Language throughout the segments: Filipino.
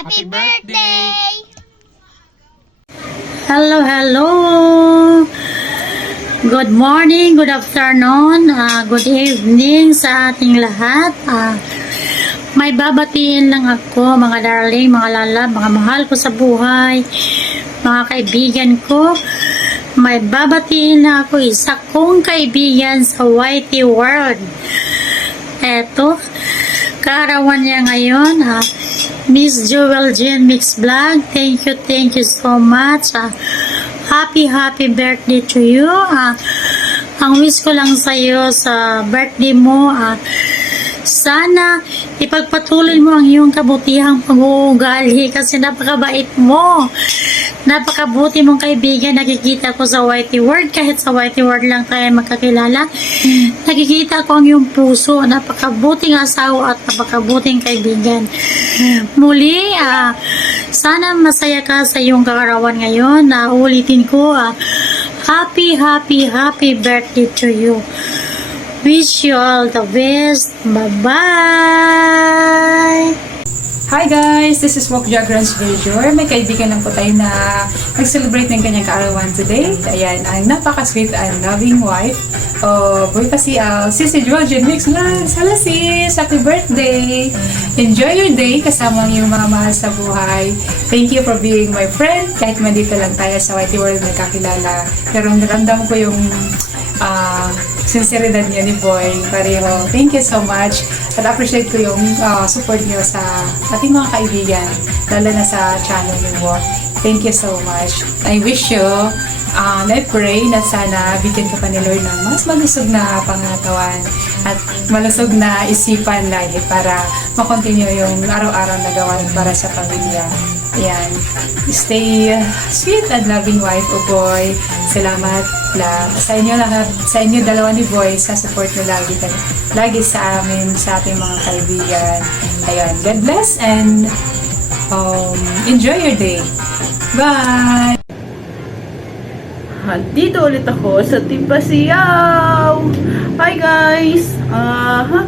Happy birthday! Hello, hello. Good morning, good afternoon, ah, good evening sa ating lahat. Ah, may babatiin lang ako, mga darling, mga lalab, mga mahal ko sa buhay, mga kaibigan ko. May babatiin na ako isa kong kaibigan sa YT World. Eto, kaarawan niya ngayon, ah, Miss Jewel Jean Mix Vlog. Thank you, thank you so much. Ah, happy, happy birthday to you. Ah, ang wish ko lang sa iyo sa birthday mo, ah, sana ipagpatuloy mo ang iyong kabutihang pag-uugali kasi napakabait mo. Napakabuti mong kaibigan. Nakikita ko sa Whitey World. Kahit sa Whitey World lang tayo magkakilala. Nakikita ko ang iyong puso. Napakabuting asawa at napakabuting kaibigan. Muli, ah, sana masaya ka sa iyong kakarawan ngayon. Na ulitin ko, ah, happy, happy, happy birthday to you. Wish you all the best. Bye-bye! Hi guys! This is Walk Jagrans Virgor. May kaibigan lang po tayo na nag-celebrate ng kanyang kaarawan today. Ayan, ang napaka-sweet and loving wife. Oh, boy kasi, uh, Sisi Georgian Mix Vlogs. Hello sis! Happy birthday! Enjoy your day kasama ang iyong mga mahal sa buhay. Thank you for being my friend. Kahit mandito lang tayo sa Whitey World nagkakilala. Pero naramdam ko yung ah sinceridad niya ni Boy pareho. Thank you so much. At appreciate ko yung ah, support niyo sa ating mga kaibigan, lalo na sa channel niyo. Thank you so much. I wish you, uh, I pray na sana bigyan ka pa ni Lord ng mas malusog na pangatawan at malusog na isipan lagi para makontinue yung araw-araw na gawain para sa pamilya. Ayan. Stay sweet and loving wife o boy. Salamat la sa inyo lahat, sa inyo dalawa ni boy sa support nyo lagi lagi sa amin, sa ating mga kaibigan. Ayan. God bless and um, enjoy your day. Bye! Dito ulit ako sa Timpasiyaw! Hi guys! Ha?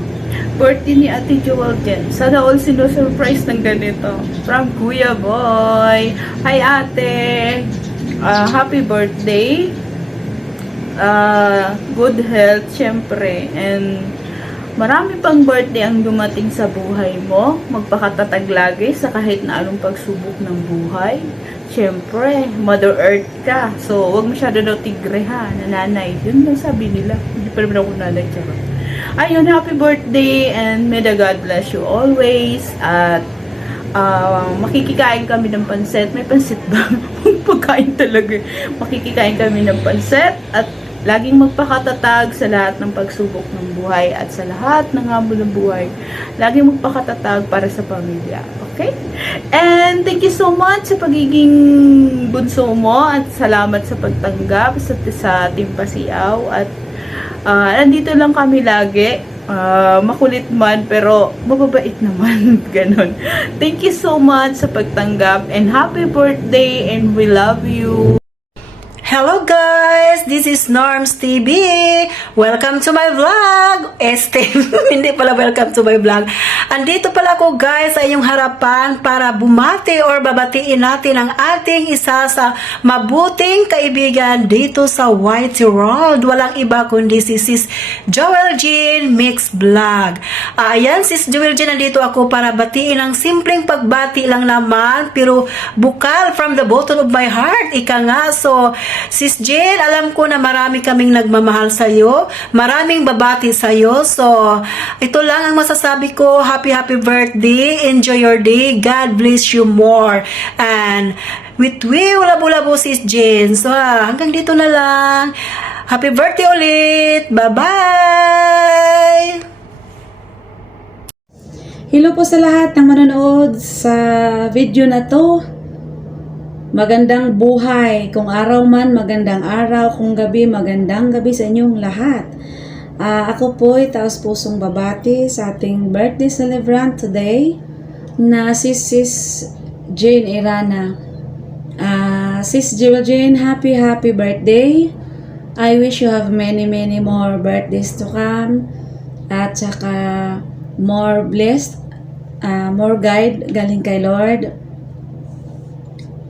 Birthday ni Ate Jewel Jen. Sana all sino-surprise ng ganito. From Kuya Boy! Hi ate! Ah, happy birthday! Ah, good health, syempre. And marami pang birthday ang dumating sa buhay mo. Magpakatatag lagi sa kahit na anong pagsubok ng buhay. Siyempre, Mother Earth ka. So, wag masyado daw tigre ha, nananay. Yun lang sabi nila. Hindi pa naman ako nanay, charot. Ayun, happy birthday and may the God bless you always. At ah, makikikain kami ng pansit. May pansit ba? Pagkain talaga. Makikikain kami ng pansit at laging magpakatatag sa lahat ng pagsubok ng buhay at sa lahat ng hamon ng buhay. Laging magpakatatag para sa pamilya. Okay? And thank you so much sa pagiging bunso mo at salamat sa pagtanggap sa, sa Team Pasiaw at ah, nandito lang kami lagi. Ah, makulit man pero mababait naman ganon. Thank you so much sa pagtanggap and happy birthday and we love you. Hello guys! This is Norms TV! Welcome to my vlog! Este, hindi pala welcome to my vlog. Andito pala ako guys sa inyong harapan para bumati or babatiin natin ang ating isa sa mabuting kaibigan dito sa White World. Walang iba kundi si Sis Joel Jean Mix Vlog. Ah, Ayan, Sis Joel Jean, nandito ako para batiin ang simpleng pagbati lang naman pero bukal from the bottom of my heart. Ika nga, so Sis Jill, alam ko na marami kaming nagmamahal sa iyo. Maraming babati sa iyo. So, ito lang ang masasabi ko. Happy, happy birthday. Enjoy your day. God bless you more. And with we, labo-labo Sis Jill. So, ah, hanggang dito na lang. Happy birthday ulit. Bye-bye! Hello po sa lahat ng manonood sa video na to. Magandang buhay. Kung araw man, magandang araw. Kung gabi, magandang gabi sa inyong lahat. Ah, ako po ay taos pusong babati sa ating birthday celebrant today na si Sis Jane Irana. Ah, Sis Jewel Jane, happy happy birthday. I wish you have many many more birthdays to come. At saka more blessed, ah, more guide galing kay Lord.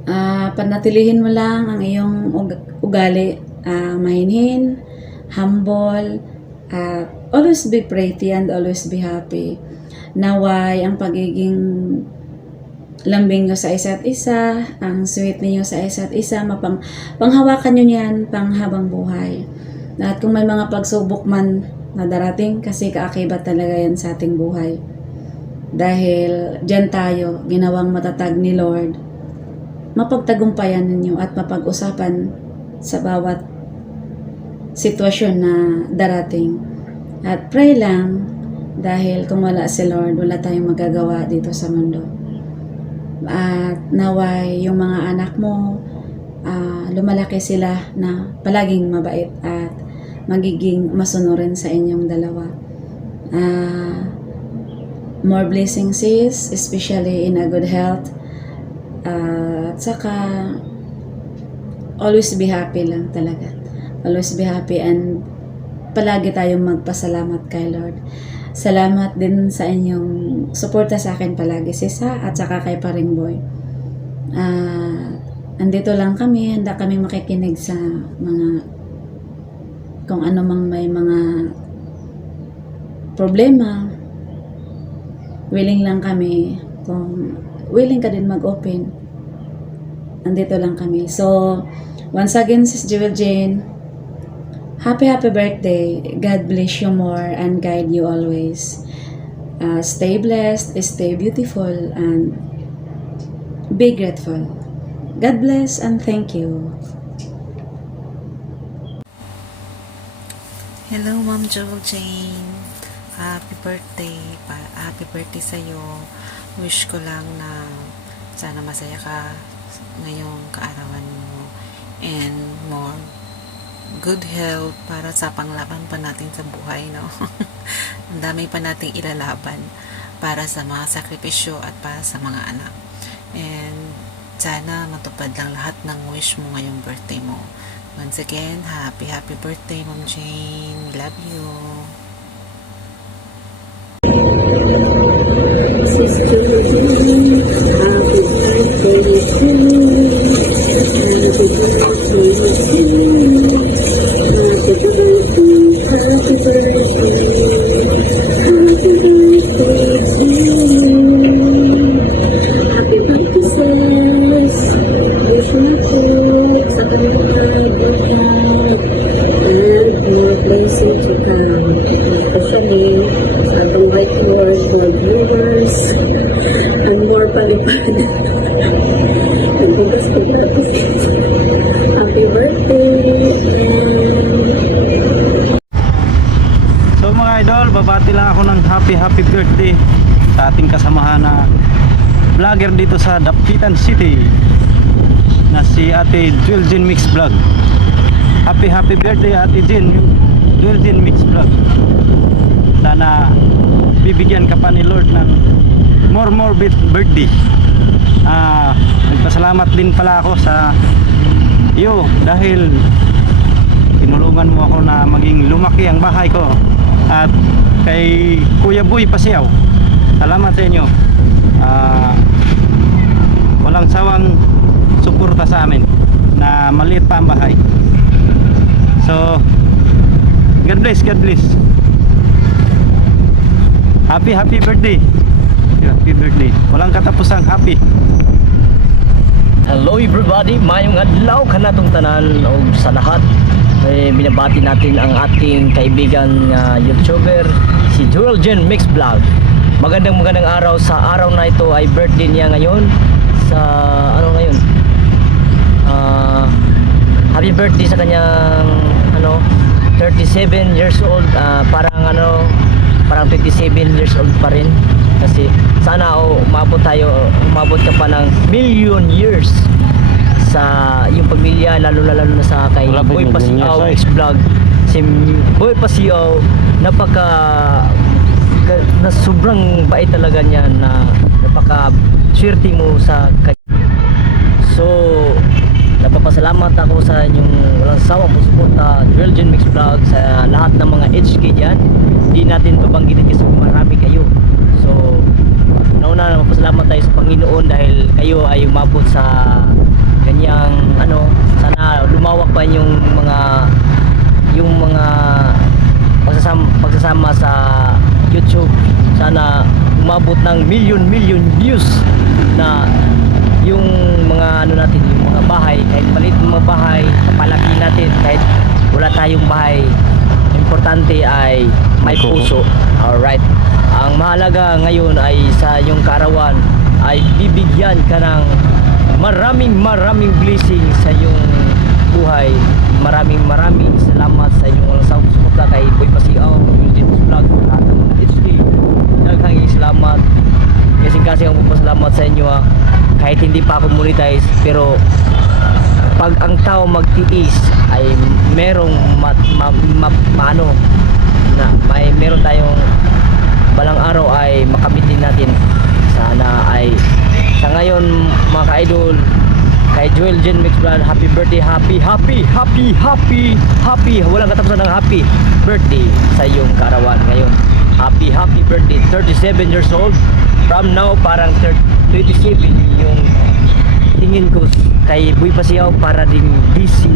Ah, panatilihin mo lang ang iyong ug- ugali, ah, mahinhin, humble, at always be pretty and always be happy. Naway ang pagiging lambing nyo sa isa't isa, ang sweet ninyo sa isa't isa, mapang, panghawakan nyo yan panghabang buhay. At kung may mga pagsubok man na darating, kasi kaakibat talaga yan sa ating buhay. Dahil dyan tayo, ginawang matatag ni Lord, mapagtagumpayan ninyo at mapag-usapan sa bawat sitwasyon na darating. At pray lang dahil kung wala si Lord, wala tayong magagawa dito sa mundo. At naway yung mga anak mo, ah, lumalaki sila na palaging mabait at magiging masunurin sa inyong dalawa. Ah, more blessings sis, especially in a good health. Ah, at saka, always be happy lang talaga. Always be happy and palagi tayong magpasalamat kay Lord. Salamat din sa inyong suporta sa akin palagi, Sisa, at saka kay Paring Boy. Ah, andito lang kami, handa kami makikinig sa mga kung ano mang may mga problema. Willing lang kami kung willing ka din mag-open. Andito lang kami. So, once again, Sis Jewel Jane, Happy, happy birthday. God bless you more and guide you always. Uh, stay blessed, stay beautiful, and be grateful. God bless and thank you. Hello, Ma'am Joel Jane. Happy birthday. Happy birthday sa'yo. Wish ko lang na sana masaya ka ngayong kaarawan mo and more good health para sa panglaban pa natin sa buhay, no? Ang dami pa nating ilalaban para sa mga sakripisyo at para sa mga anak. And sana matupad lang lahat ng wish mo ngayong birthday mo. Once again, happy, happy birthday, Mom Jane. Love you. Thank you. Mga idol, babati lang ako ng happy happy birthday sa ating kasamahan na vlogger dito sa Dapitan City na si Ate Juljen Mix Vlog. Happy happy birthday Ate Jin, Juljen Mix Vlog. Sana bibigyan ka pa ni Lord ng more more birthday. Ah, nagpasalamat din pala ako sa iyo dahil tinulungan mo ako na maging lumaki ang bahay ko at kay Kuya Boy Pasiyaw salamat sa inyo. Ah, walang sawang suporta sa amin na maliit pa ang bahay. So God bless God bless. Happy happy birthday. Happy birthday. Walang katapusang happy. Hello everybody, mayong adlaw kanatong tanan o sa lahat. Eh, binabati natin ang ating kaibigan nga YouTuber si Jewel Jen Mix Vlog. Magandang magandang araw. Sa araw na ito ay birthday niya ngayon. Sa ano ngayon? Ah, happy birthday sa kanyang ano 37 years old. Ah, parang ano parang 57 years old pa rin. Kasi sana oh, umabot tayo umabot ka pa ng million years sa yung pamilya lalo lalo na sa kay Wala Boy Pasiaw X Vlog si Boy Pasiaw napaka ka- na sobrang bait talaga niya na napaka swerte mo sa kay- So, napapasalamat ako sa inyong walang sawa po suporta Virgin Mix Vlog sa lahat ng mga HK dyan. Hindi natin babanggitin kasi marami kayo. So, nauna napapasalamat tayo sa Panginoon dahil kayo ay umabot sa kanyang ano, sana lumawak pa yung mga yung mga pagsasama, pagsasama sa YouTube. Sana umabot ng million-million views na yung mga ano natin, yung mga bahay, kahit maliit mga bahay, papalaki natin kahit wala tayong bahay. Importante ay may puso. Alright. Ang mahalaga ngayon ay sa yung karawan ay bibigyan ka ng maraming maraming blessing sa iyong buhay. Maraming maraming salamat sa inyong walang sawang suporta kay Boy Pasiaw, Eugene Vlog, lahat ng mga HK. Daghang salamat. Kasi kasi ang magpasalamat sa inyo ah. Kahit hindi pa ako monetize pero pag ang tao magtiis ay merong mat, ma, ma, maano na may meron tayong balang araw ay makamit din natin sana ay sa ngayon mga ka-idol kay Joel Jen Mix Brand happy birthday happy happy happy happy happy. Walang katapusan ng happy birthday sa iyong karawan ngayon. Happy happy birthday. 37 years old. From now parang 30 27 yung tingin ko kay Boy Pasiaw para din DC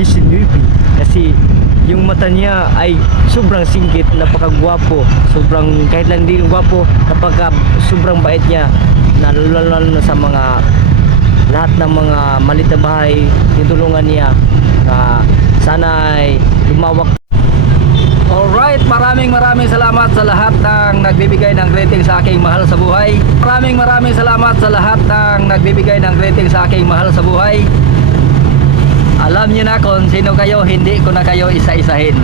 DC Navy kasi yung mata niya ay sobrang singkit napakagwapo sobrang kahit lang hindi gwapo napaka sobrang bait niya lalo na sa mga lahat ng mga malit na bahay tinulungan niya na sana ay lumawak Alright, maraming maraming salamat sa lahat ng nagbibigay ng rating sa aking mahal sa buhay. Maraming maraming salamat sa lahat ng nagbibigay ng rating sa aking mahal sa buhay. Alam niyo na kung sino kayo, hindi ko na kayo isa-isahin.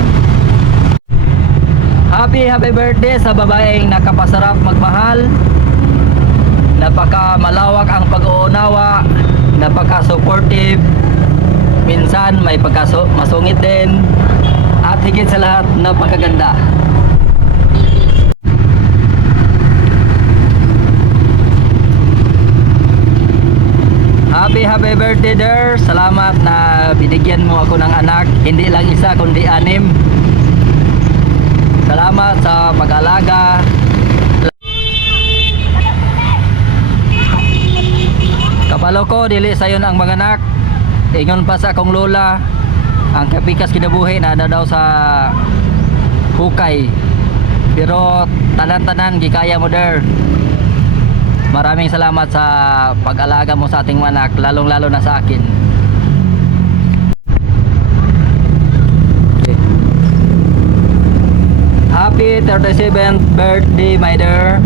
Happy happy birthday sa babaeng nakapasarap magmahal. Napaka malawak ang pag-uunawa, napaka supportive. Minsan may pagkaso masungit din. At higit sa lahat, napakaganda. Happy happy birthday there. Salamat na binigyan mo ako ng anak. Hindi lang isa kundi anim. Salamat sa pag-alaga. Kabalo ko, dili sayon ang mga anak. Ingon pa sa akong lola, ang kapikas kinabuhi na daw sa hukay. Pero tanan-tanan gikaya mo der. Maraming salamat sa pag-alaga mo sa ating manak, lalong-lalo na sa akin. Happy 37th birthday, my dear.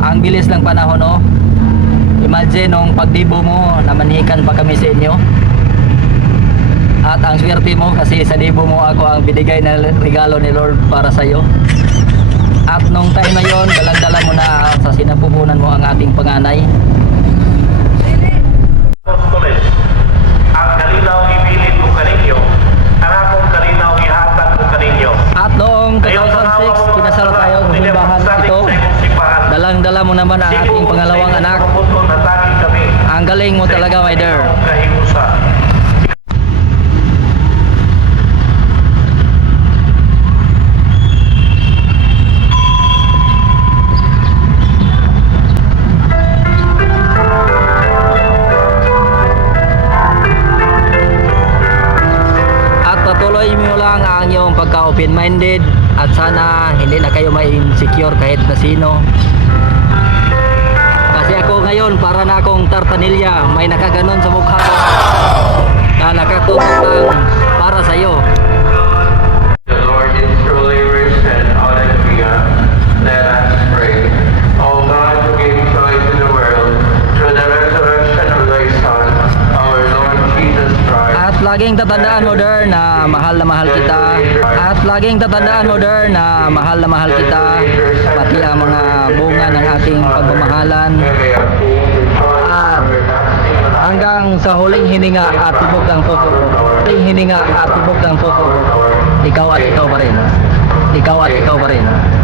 Ang bilis ng panahon, no? Imagine nung pagdibo mo, namanhikan pa kami sa inyo. At ang swerte mo kasi sa dibo mo ako ang binigay na regalo ni Lord para sa iyo. At nung time na yon, dalang-dala mo na sa sinapupunan mo ang ating panganay. At noong 2006, kinasal tayo sa simbahan ito. Dalang-dala mo naman ang ating pangalawang anak. Galing mo talaga, my dear. Pagka-open-minded at sana hindi na kayo ma-insecure kahit na sino. Ngayon para na akong tartanilya, may nakaganon sa mukha ko na nakatutok lang para sa iyo. At laging tatandaan mo, Der, na mahal na mahal kita. At laging tatandaan mo, Der, na mahal na mahal kita. Pati ang mga bunga ng ating pagmamahalan. At huling hininga at tubog ng puso ko. Huling hininga at tubog ng puso ko. Ikaw at ikaw pa rin. Ikaw at ikaw pa rin.